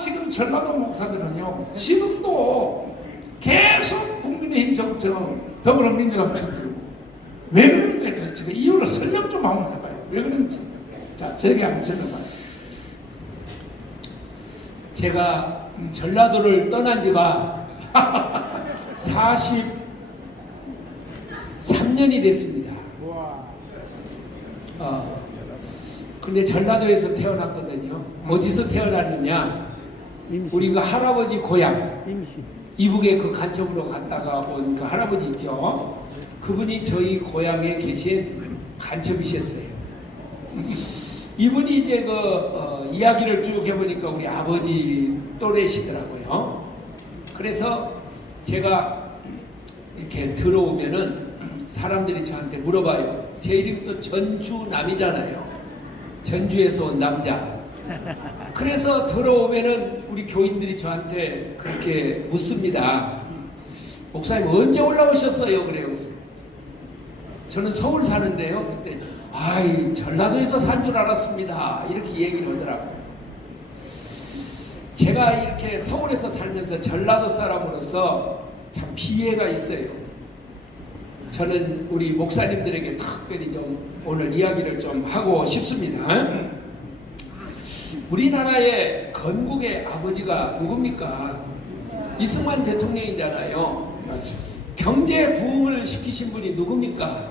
지금 전라도 목사들은요, 지금도 계속 국민의힘 더불어민주당 편 들고 왜 그러는 거예요? 도대체 그 이유를 설명 좀 한번 해봐요. 왜 그런지. 자, 저에게 한번 설명해봐요. 제가 전라도를 떠난 지가 43년이 됐습니다. 근데 전라도에서 태어났거든요. 어디서 태어났느냐? 우리 그 할아버지 고향, 이북에 그 간첩으로 갔다가 온 그 할아버지 있죠? 그분이 저희 고향에 계신 간첩이셨어요. 이분이 이제 이야기를 쭉 해보니까 우리 아버지 또래시더라고요. 그래서 제가 이렇게 들어오면은 사람들이 저한테 물어봐요. 제 이름이 또 전주남이잖아요. 전주에서 온 남자. 그래서 들어오면은 우리 교인들이 저한테 그렇게 묻습니다. 목사님 언제 올라오셨어요? 그래요. 저는 서울 사는데요. 그때 아이 전라도에서 산 줄 알았습니다. 이렇게 얘기를 하더라고요. 제가 이렇게 서울에서 살면서 전라도 사람으로서 참 비애가 있어요. 저는 우리 목사님들에게 특별히 좀 오늘 이야기를 좀 하고 싶습니다. 우리나라의 건국의 아버지가 누굽니까? 이승만 대통령이잖아요. 경제 부흥을 시키신 분이 누굽니까?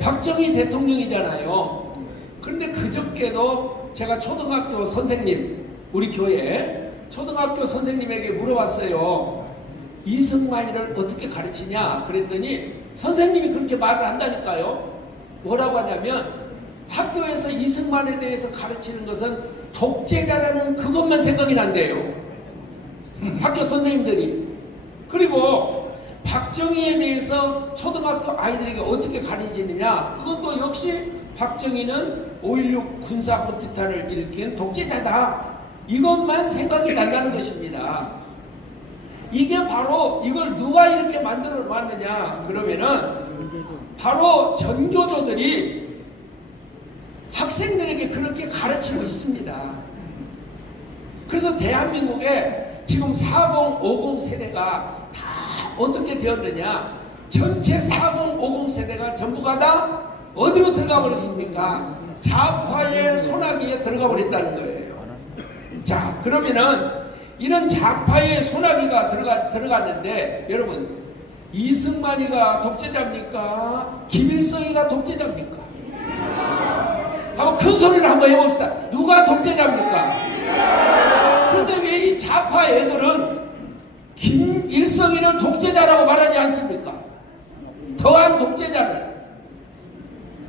박정희 대통령이잖아요. 그런데 그저께도 제가 초등학교 선생님, 우리 교회 초등학교 선생님에게 물어봤어요. 이승만이를 어떻게 가르치냐? 그랬더니 선생님이 그렇게 말을 한다니까요. 뭐라고 하냐면 학교에서 이승만에 대해서 가르치는 것은 독재자라는 그것만 생각이 난대요. 학교 선생님들이. 그리고 박정희에 대해서 초등학교 아이들에게 어떻게 가르치느냐? 그것도 역시 박정희는 5.16 군사 쿠데타를 일으킨 독재자다. 이것만 생각이 난다는 것입니다. 이게 바로 이걸 누가 이렇게 만들어 놨느냐? 그러면은 바로 전교조들이 학생들에게 그렇게 가르치고 있습니다. 그래서 대한민국에 지금 40, 50 세대가 다 어떻게 되었느냐? 전체 40, 50 세대가 전부가 다 어디로 들어가 버렸습니까? 좌파의 소나기에 들어가 버렸다는 거예요. 자, 그러면은 이런 좌파의 소나기가 들어갔는데 여러분, 이승만이가 독재자입니까? 김일성이가 독재자입니까? 한번 큰 소리를 한번 해봅시다. 누가 독재자입니까? 그런데 왜 이 좌파 애들은 김일성이를 독재자라고 말하지 않습니까? 더한 독재자를.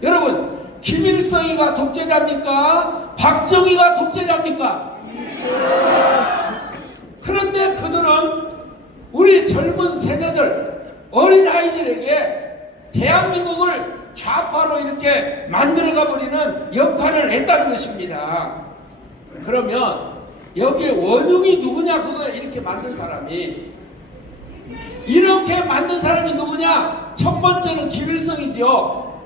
여러분, 김일성이가 독재자입니까? 박정희가 독재자입니까? 그런데 그들은 우리 젊은 세대들, 어린 아이들에게 대한민국을 좌파로 이렇게 만들어가 버리는 역할을 했다는 것입니다. 그러면 여기에 원흉이 누구냐? 그거 이렇게 만든 사람이. 이렇게 만든 사람이 누구냐? 첫 번째는 김일성이죠.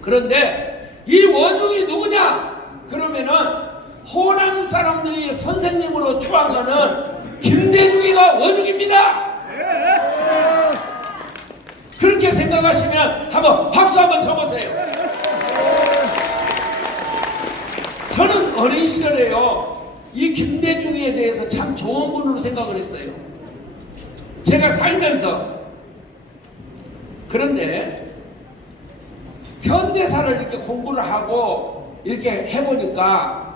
그런데 이 원흉이 누구냐? 그러면은 호남 사람들이 선생님으로 추앙하는 김대중이가 원흉입니다. 그렇게 생각하시면 한번 박수 한번 쳐보세요. 저는 어린 시절에요, 이 김대중에 대해서 참 좋은 분으로 생각을 했어요. 제가 살면서. 그런데 현대사를 이렇게 공부를 하고 이렇게 해보니까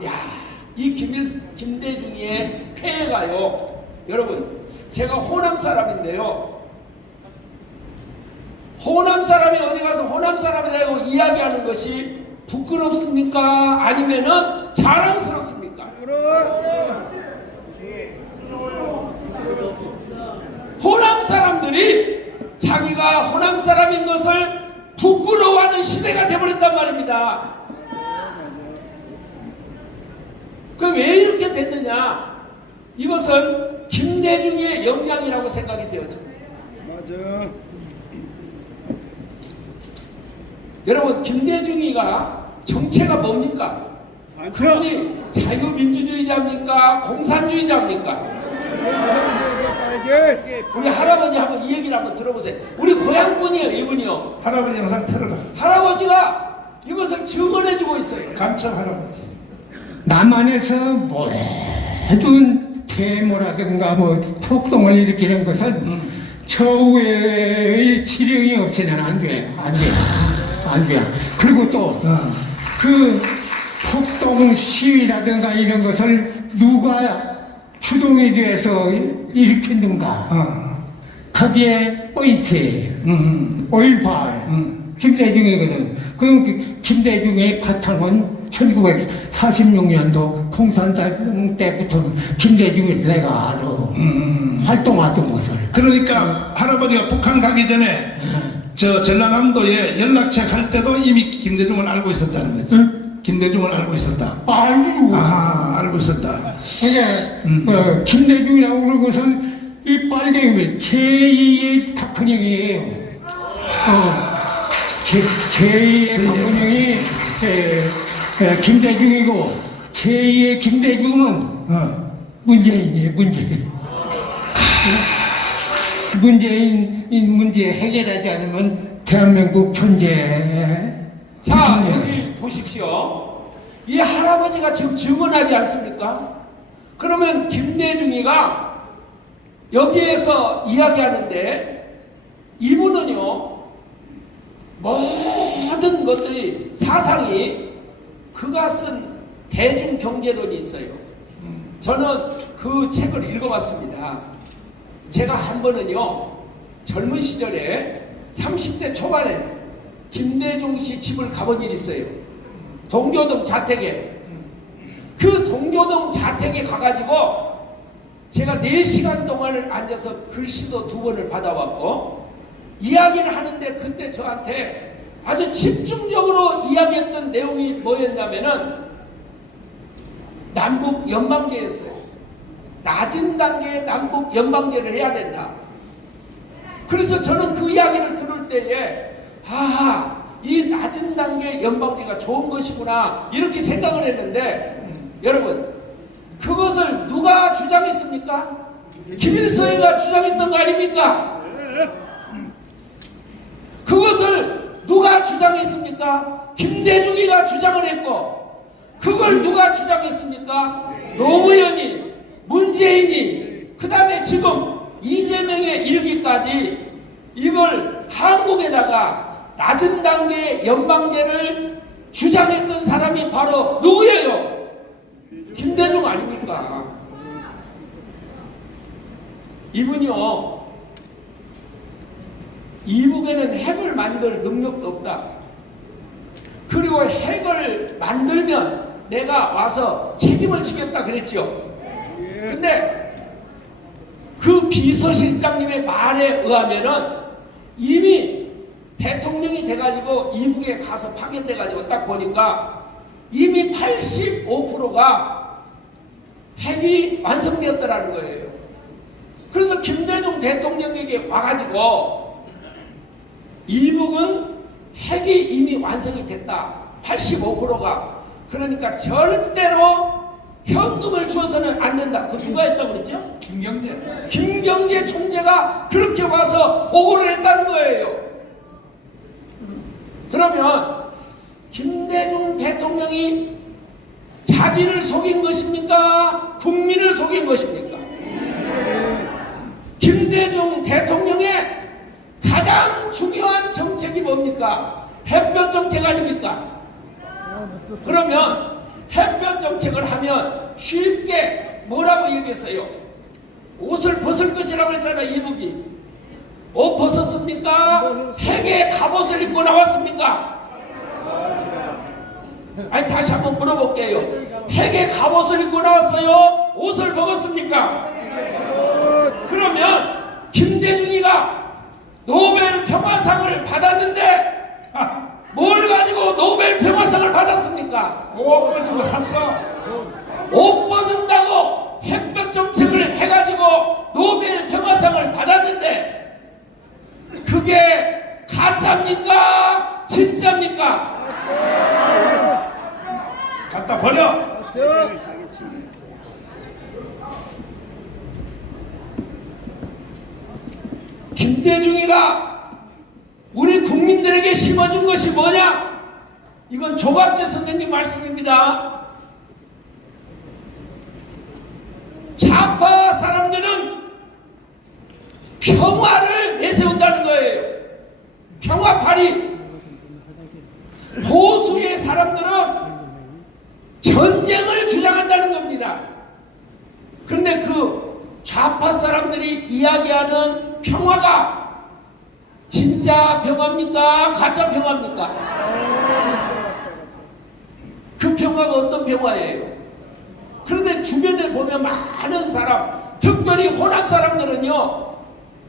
이 김대중의 폐해가요, 여러분, 제가 호남 사람인데요, 호남 사람이 어디 가서 호남 사람이라고 이야기하는 것이 부끄럽습니까? 아니면은 자랑스럽습니까? 호남 사람들이 자기가 호남 사람인 것을 부끄러워하는 시대가 되어버렸단 말입니다. 그 왜 이렇게 됐느냐? 이것은 김대중의 영향이라고 생각이 되어집니다. 맞아. 여러분, 김대중이가 정체가 뭡니까? 그분이 자유민주주의자입니까? 공산주의자입니까? 우리 할아버지 한번 이 얘기를 한번 들어보세요. 우리 고향분이에요, 이분이요. 할아버지 영상 틀어라. 할아버지가 이것을 증언해주고 있어요. 간첩 할아버지. 남한에서 모든 데모라든가 뭐 폭동을 일으키는 것은 저우의 지령이 없으면 안 돼요. 안 돼요. 안 돼요. 그리고 또 그 폭동 시위라든가 이런 것을 누가 주동이 돼서 일으켰는가. 거기에 포인트예요. 5.18 김대중이거든. 그럼 김대중의 바탕은 1946년도 공산당 때부터 김대중을 내가 알아. 활동하던 것을. 그러니까 할아버지가 북한 가기 전에 저 전라남도에 연락처 갈 때도 이미 김대중을 알고 있었다는 거죠. 김대중을 알고 있었다. 알고. 아, 알고 있었다. 그러니까 김대중이라고 그런 것은 이 빨갱이 제2의 박근영이에요. 제2의 박근영이 김대중이고 제2의 김대중은 문재인이에요. 문재인 문제 해결하지 않으면 대한민국 존재. 자, 여기 보십시오. 이 할아버지가 지금 증언하지 않습니까? 그러면 김대중이가 여기에서 이야기하는데 이분은요, 모든 것들이 사상이 그가 쓴 대중경제론이 있어요. 저는 그 책을 읽어봤습니다. 제가 한 번은요, 젊은 시절에 30대 초반에 김대중 씨 집을 가본 일이 있어요. 동교동 자택에. 그 동교동 자택에 가가지고 제가 4시간 동안을 앉아서 글씨도 2번을 받아왔고 이야기를 하는데 그때 저한테 아주 집중적으로 이야기했던 내용이 뭐였냐면은 남북 연방제였어요. 낮은 단계의 남북 연방제를 해야 된다. 그래서 저는 그 이야기를 들을 때에 이 낮은 단계 연방제가 좋은 것이구나 이렇게 생각을 했는데 여러분 그것을 누가 주장했습니까? 김일성이가 주장했던 거 아닙니까? 그것을 누가 주장했습니까? 김대중이가 주장을 했고 그걸 누가 주장했습니까? 노무현이, 문재인이, 그 다음에 지금 이재명에 이르기까지 이걸 한국에다가 낮은 단계 연방제를 주장했던 사람이 바로 누구예요? 김대중 아닙니까? 이분이요, 이북에는 핵을 만들 능력도 없다. 그리고 핵을 만들면 내가 와서 책임을 지겠다 그랬죠. 근데 그 비서실장님의 말에 의하면은 이미 대통령이 돼가지고 이북에 가서 파견돼가지고 딱 보니까 이미 85%가 핵이 완성되었다라는 거예요. 그래서 김대중 대통령에게 와가지고 이북은 핵이 이미 완성이 됐다. 85%가. 그러니까 절대로 현금을 주어서는 안 된다. 그 누가 했다고 그랬죠? 김경재 총재가 그렇게 와서 보고를 했다는 거예요. 그러면 김대중 대통령이 자기를 속인 것입니까? 국민을 속인 것입니까? 김대중 대통령의 가장 중요한 정책이 뭡니까? 햇볕 정책 아닙니까? 그러면 햇볕 정책을 하면 쉽게 뭐라고 얘기했어요? 옷을 벗을 것이라고 했잖아요. 이북이 옷 벗었습니까? 핵에 갑옷을 입고 나왔습니까? 아니 다시 한번 물어볼게요. 핵에 갑옷을 입고 나왔어요? 옷을 벗었습니까? 그러면 김대중이가 노벨 평화상을 받았는데 뭘 가지고 노벨 평화상을 받았습니까? 옷 가지고 샀어. 옷 벗은다고 햇볕 정책을 해가지고 노벨 평화상을 받았는데 그게 가짜입니까? 진짜입니까? 갖다 버려. 김대중이가 우리 국민들에게 심어준 것이 뭐냐? 이건 조갑재 선생님 말씀입니다. 좌파 사람들은 평화를 내세운다는 거예요. 평화파리. 보수의 사람들은 전쟁을 주장한다는 겁니다. 그런데 그 좌파 사람들이 이야기하는 평화가 진짜 평화입니까? 가짜 평화입니까? 그 평화가 어떤 평화예요? 그런데 주변에 보면 많은 사람, 특별히 호남 사람들은요,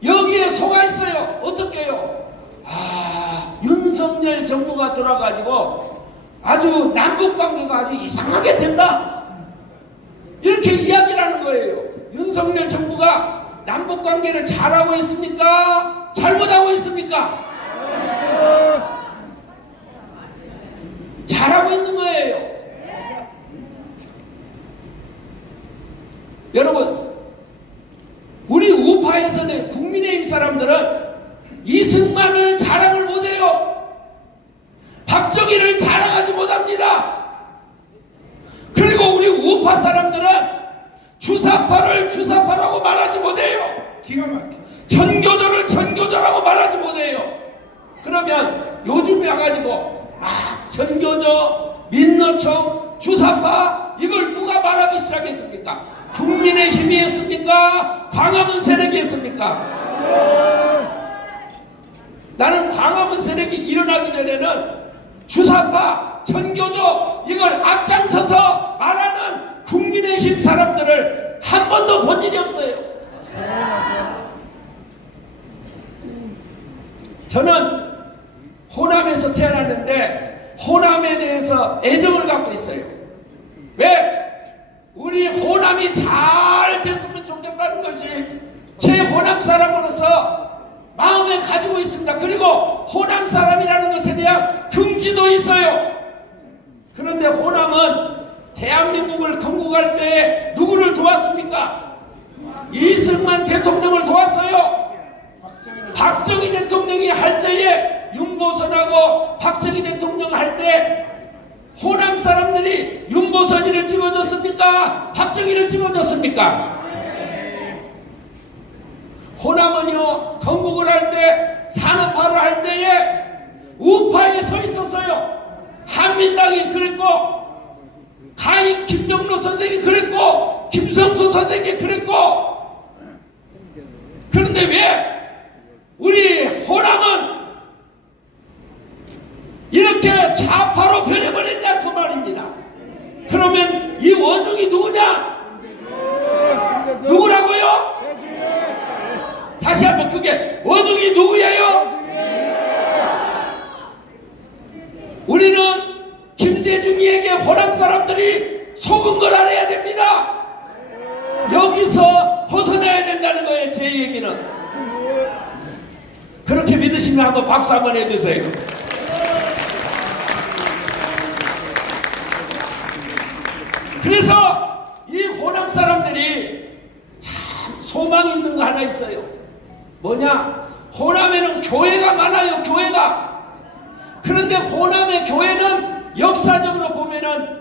여기에 속아 있어요. 어떻게 해요? 윤석열 정부가 돌아가지고 아주 남북관계가 아주 이상하게 된다, 이렇게 이야기를 하는 거예요. 윤석열 정부가 남북관계를 잘하고 있습니까? 잘못하고 있습니까? 잘하고 있는 거예요. 여러분, 우리 우파에서는, 국민의힘 사람들은 이승만을 자랑을 못해요. 박정희를 자랑하지 못합니다. 그리고 우리 우파 사람들은 주사파를 주사파라고 말하지 못해요. 기가 막혀. 전교조를 전교조라고 말하지 못해요. 그러면 요즘에 와가지고 전교조, 민노총, 주사파, 이걸 누가 말하기 시작했습니까? 국민의힘이 했습니까? 광화문 세력이 했습니까? 나는 광화문 세력이 일어나기 전에는 주사파, 전교조, 이걸 앞장서서 말하는 국민의힘 사람들을 한 번도 본 일이 없어요. 저는 호남에서 태어났는데 호남에 대해서 애정을 갖고 있어요. 왜? 우리 호남이 잘 됐으면 좋겠다는 것이 제 호남 사람으로서 마음에 가지고 있습니다. 그리고 호남 사람이라는 것에 대한 긍지도 있어요. 그런데 호남은 대한민국을 건국할 때 누구를 도왔습니까? 이승만 대통령을 도왔어요. 박정희 대통령이 할 때에, 윤보선하고 박정희 대통령 할 때 호남 사람들이 윤보선이를 찍어줬습니까? 박정희를 찍어줬습니까? 호남은요, 건국을 할 때, 산업화를 할 때에 우파에 서 있었어요. 한민당이 그랬고, 가인 김명로 선생이 그랬고, 김성수 선생이 그랬고. 그런데 왜 우리 호남은 이렇게 좌파로 변해버렸냐, 그 말입니다. 그러면 이 원흉이 누구냐? 누구라고요? 다시 한번 그게 원흉이 누구예요? 우리는 김대중이에게 호남 사람들이 속은 걸 알아야 됩니다. 여기서 벗어나야 된다는 거예요. 제 얘기는. 그렇게 믿으시면 한번 박수 한번 해주세요. 그래서 이 호남 사람들이 참 소망이 있는 거 하나 있어요. 뭐냐? 호남에는 교회가 많아요. 교회가. 그런데 호남의 교회는 역사적으로 보면은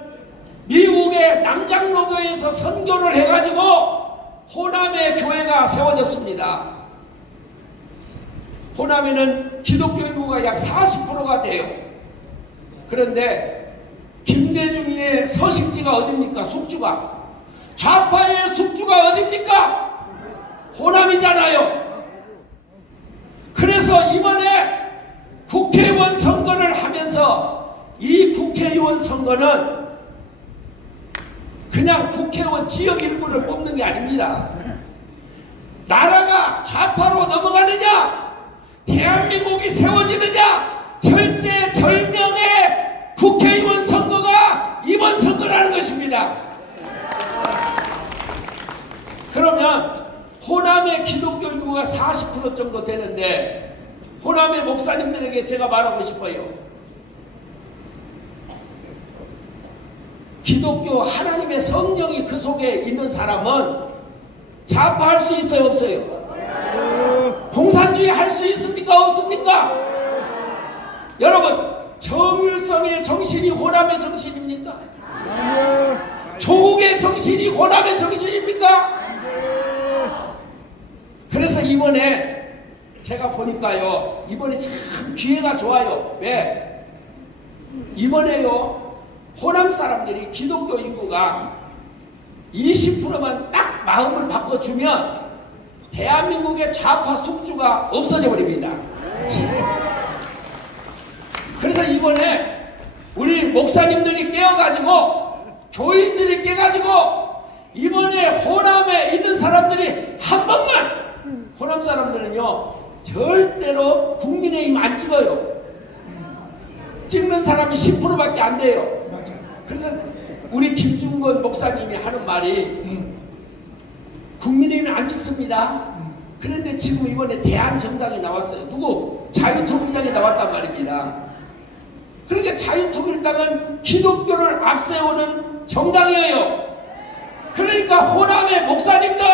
미국의 남장로교에서 선교를 해가지고 호남의 교회가 세워졌습니다. 호남에는 기독교 인구가 약 40%가 돼요. 그런데 김대중의 서식지가 어딥니까? 숙주가. 좌파의 숙주가 어딥니까? 호남이잖아요. 그래서 이번에 국회의원 선거를 하면서 이 국회의원 선거는 그냥 국회의원 지역 일구를 뽑는 게 아닙니다. 나라가 좌파로 넘어가느냐, 대한민국이 세워지느냐, 절제절명의 국회의원 선거가 이번 선거라는 것입니다. 그러면 호남의 기독교 인구가 40% 정도 되는데 호남의 목사님들에게 제가 말하고 싶어요. 기독교 하나님의 성령이 그 속에 있는 사람은 좌파할 수 있어요, 없어요? 공산주의 할 수 있습니까, 없습니까? 여러분, 정일성의 정신이 호남의 정신입니까? 조국의 정신이 호남의 정신입니까? 그래서 이번에 제가 보니까요, 이번에 참 기회가 좋아요. 왜? 이번에요, 호남 사람들이 기독교 인구가 20%만 딱 마음을 바꿔주면 대한민국의 좌파 숙주가 없어져 버립니다. 그래서 이번에 우리 목사님들이 깨어가지고, 교인들이 깨가지고, 이번에 호남에 있는 사람들이 한 번만, 호남 사람들은요 절대로 국민의힘 안 찍어요. 찍는 사람이 10%밖에 안 돼요. 맞아. 그래서 우리 김중건 목사님이 하는 말이 국민의힘은 안 찍습니다. 그런데 지금 이번에 대한정당이 나왔어요. 누구? 자유통일당이 나왔단 말입니다. 그러니까 자유통일당은 기독교를 앞세우는 정당이에요. 그러니까 호남의 목사님들,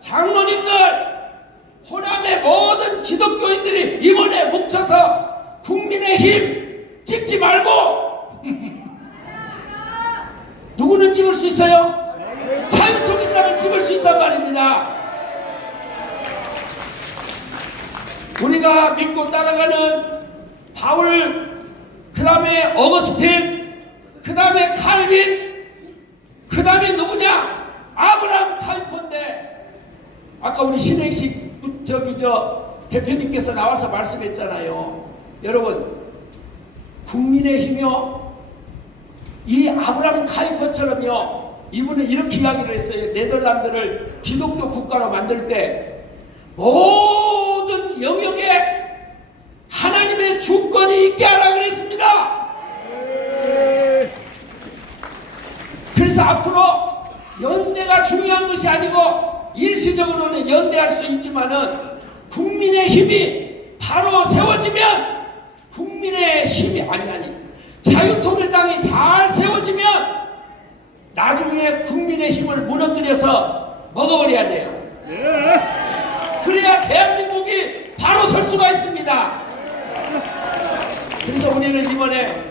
장로님들, 호남의 모든 기독교인들이 이번에 뭉쳐서 국민의힘 찍지 말고 누구는 찍을 수 있어요? 자유통일당을 찍을 수 있단 말입니다. 우리가 믿고 따라가는 바울, 그 다음에 어거스틴, 그 다음에 칼빈, 그 다음에 누구냐? 아브라함 카이퍼인데, 아까 우리 신행식 대표님께서 나와서 말씀했잖아요. 여러분, 국민의힘이요, 이 아브라함 카이퍼처럼요, 이분은 이렇게 이야기를 했어요. 네덜란드를 기독교 국가로 만들 때 모든 영역에 하나님의 주권이 있게 하라 그랬습니다. 그래서 앞으로 연대가 중요한 것이 아니고, 일시적으로는 연대할 수 있지만은 국민의 힘이 바로 세워지면, 국민의 힘이 아니 자유통일당이 잘 세워지면 나중에 국민의 힘을 무너뜨려서 먹어버려야 돼요. 그래야 대한민국이 바로 설 수가 있습니다. 그래서 우리는 이번에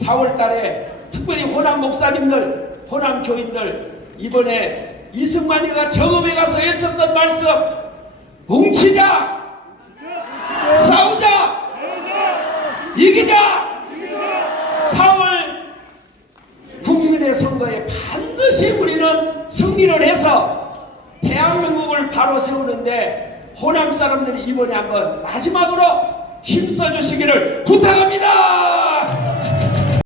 4월 달에 특별히 호남 목사님들, 호남 교인들, 이번에 이승만이가 정읍에 가서 외쳤던 말씀, 뭉치자, 싸우자, 이기자. 4월 국민의 선거에 반드시 우리는 승리를 해서 대한민국을 바로 세우는데 호남 사람들이 이번에 한번 마지막으로 힘써 주시기를 부탁합니다.